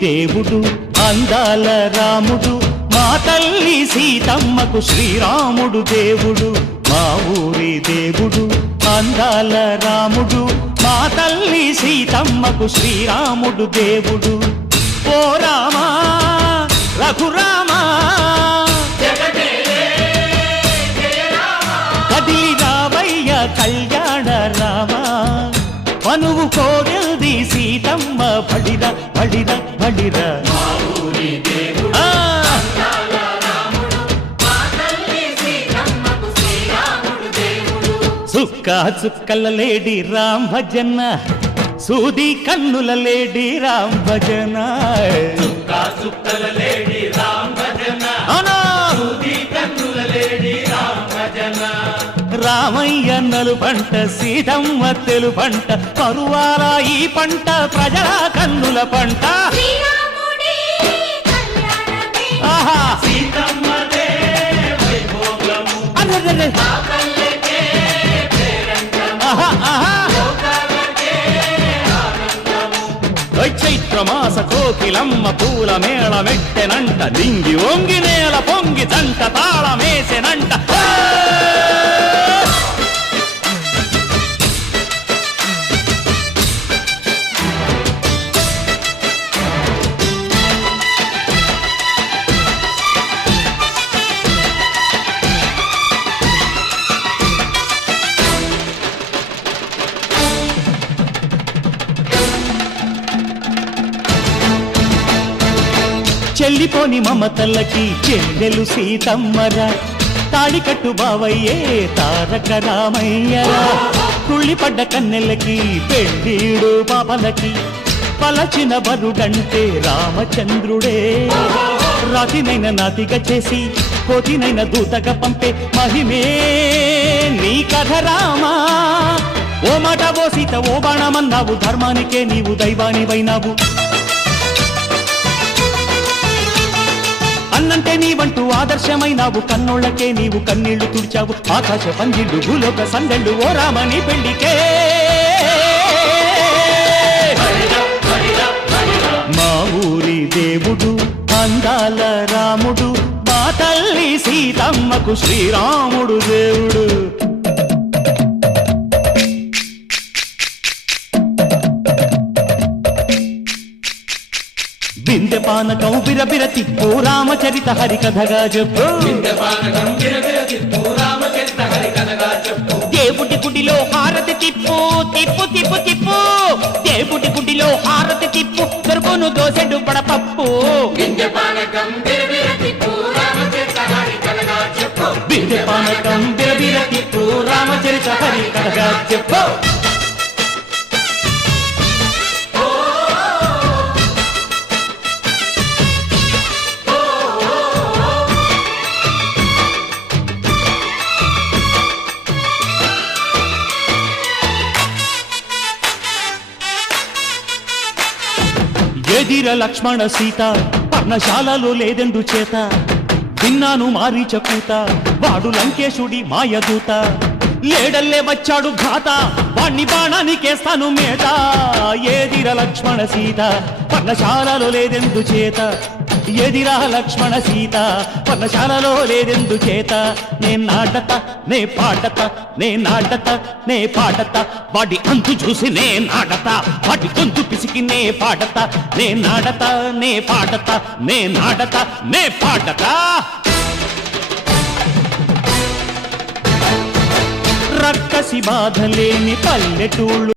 దేవుడు అందాల రాముడు మా తల్లి సీతమ్మకు శ్రీరాముడు దేవుడు మా ఊరి దేవుడు అందాల రాముడు మా తల్లి సీతమ్మకు శ్రీరాముడు దేవుడు ఓ రామా రఘురామా కదిలి రావయ్య కళ్యాణ రామా మనువు కోగల్ది సీతమ్మ బడిర బడిర బడిర చుక్క చుక్కల లేడి రామ్ భజన సూది కన్నుల లేడి రామ్ భజన చుక్కల లేడి రామ్ భజన సూది కన్నుల లేడి రామ్ భజన రామయ్య నలు పంట సీతమ్మ తెలు పంట పరువాల ఈ పంట ప్రజల కన్నుల పంట ఆహా సీతమ్మదే వైభోగము అరెరెరె. పల్లెకే పేరంటము ఆహా ఆహా లోకాలకే ఆనందము చైత్రమాస కోకిలమ్మ పూల మేళ మెట్టెనంట దింగి ఒంగి నేల పొంగి జంట తాళమేసెనంట చెల్లిపోని మమతల్లకి చెల్లెలు సీతమ్మరా తాళికట్టు బావయ్యే తారక రామయ్యరా కుళ్ళిపడ్డ కన్నెల్లకి పెళ్ళీడు పాపలకి పలచిన బరుడంటే రామచంద్రుడే రాతినైన నాతిగా చేసి కోతినైన దూతగా పంపే మహిమే నీ కథ రామా ఓ మాట ఓ సీత ఓ బాణమన్నావు ధర్మానికే నీవు దైవానివైనావు అన్నంటే నీవంటూ ఆదర్శమైనావు కన్నోళ్ళకే నీవు కన్నీళ్లు తుడిచావు ఆకాశ పందిళ్ళు భూలోక సందళ్ళు ఓ రామని పెళ్లికే మా ఊరి దేవుడు అందాల రాముడు మా తల్లి సీతమ్మకు శ్రీరాముడు దేవుడు బిందె పానకం బిరబిర తిప్పు రామచరిత హరికథగా చెప్పు దేవుడి గుడిలో హారతి తిప్పు తిప్పు తిప్పు తిప్పు దేవుడి గుడిలో హారతి తిప్పు దొరుకును దోసెడు పడపప్పు బిందె పానకం బిరబిర తిప్పు రామచరిత హరికథగా చెప్పు ఎదిర లక్ష్మణ సీత పర్ణశాలలో లేదెందు చేత విన్నాను మారీచ కూత వాడు లంకేశుడి మాయదూత లేడల్లే వచ్చాడు ఘాత వాణ్ణి బాణానికేస్తాను మేత ఎదిర లక్ష్మణ సీత పర్ణశాలలో లేదెందు చేత ఎదిరా లక్ష్మణ సీత పర్ణశాలలో లేదెందు చేత నే నాటత నే పాడత నే నాటత నే పాడత వాడి అంతు చూసి నే నాటత వాడి గొంతు పిసికి నే పాడత నే నాడత నే పాడత నే నాడత నే పాడత రక్కసి బాధలేని పల్లెటూళ్ళు